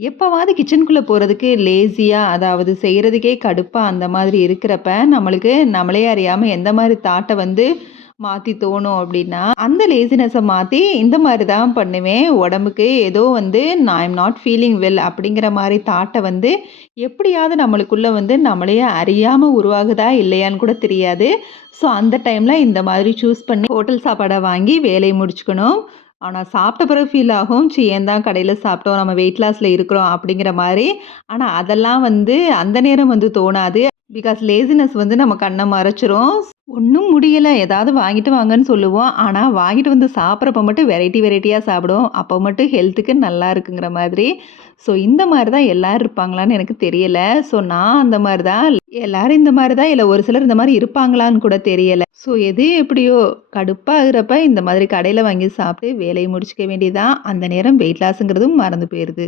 எப்பவாவது கிச்சனுக்குள்ள போறதுக்கு லேசியா, அதாவது செய்றதுக்கே கடுப்பா அந்த மாதிரி இருக்கிறப்ப, நம்மளுக்கு நம்மளே அறியாம எந்த மாரி தாட்ட வந்து மாத்தி தோணும் அப்டின்னா, அந்த லேசினஸ மாத்தி இந்த மாரி தான் பண்ணுவேன். உடம்புக்கு ஏதோ வந்து ஐ அம் நாட் ஃபீலிங் வெல் அப்படிங்கிற மாரி தாட்ட வந்து எப்படியாவது நம்மளுக்குள்ள வந்து நம்மளையே அறியாம உருவாகுதா இல்லையான்னு கூட தெரியாது. ஸோ அந்த டைம்ல இந்த மாதிரி சூஸ் பண்ணி ஹோட்டல் சாப்பாட வாங்கி வேலைய முடிச்சுக்கணும். ஆனா, சாப்பிட்ட பிறகு ஃபீல் ஆகும். ஏன் தான் கடையில சாப்பிட்டோம். நம்ம வெயிட் லாஸ்ல இருக்கிறோம் அப்படிங்கிற மாரி. ஆனா, அதெல்லாம் வந்து அந்த நேரம் வந்து தோணாது. பிகாஸ் லேசினஸ் வந்து நம்ம கண்ண மறைச்சிரும். ஒண்ணும் முடியல. ஏதாவது வாங்கிட்டு வாங்கன்னு சொல்லுவோம். ஆனா, வாங்கிட்டு வந்து சாப்பிடுறப்ப மட்டும் வெரைட்டி வெரைட்டியா சாப்பிடுவோம். அப்ப மட்டும் ஹெல்த்துக்கு நல்லா இருக்குங்கிற மாதிரி. ஸோ, இந்த மாரி தான் எல்லாரும் இருப்பாங்களான்னு எனக்கு தெரியல. ஸோ, நான் அந்த மாரி தான். எல்லாரும் இந்த மாரி தான். இல்ல ஒரு சிலர் இந்த மாரி இருப்பாங்களான்னு கூட தெரியல. ஸோ, எது எப்படியோ கடுப்பாகுறப்ப இந்த மாதிரி கடையில வாங்கி சாப்பிட்டு வேலைய முடிச்சுக்க வேண்டியது தான். அந்த நேரம் வெயிட் லாஸ்ங்கிறதும் மறந்து போயிருது.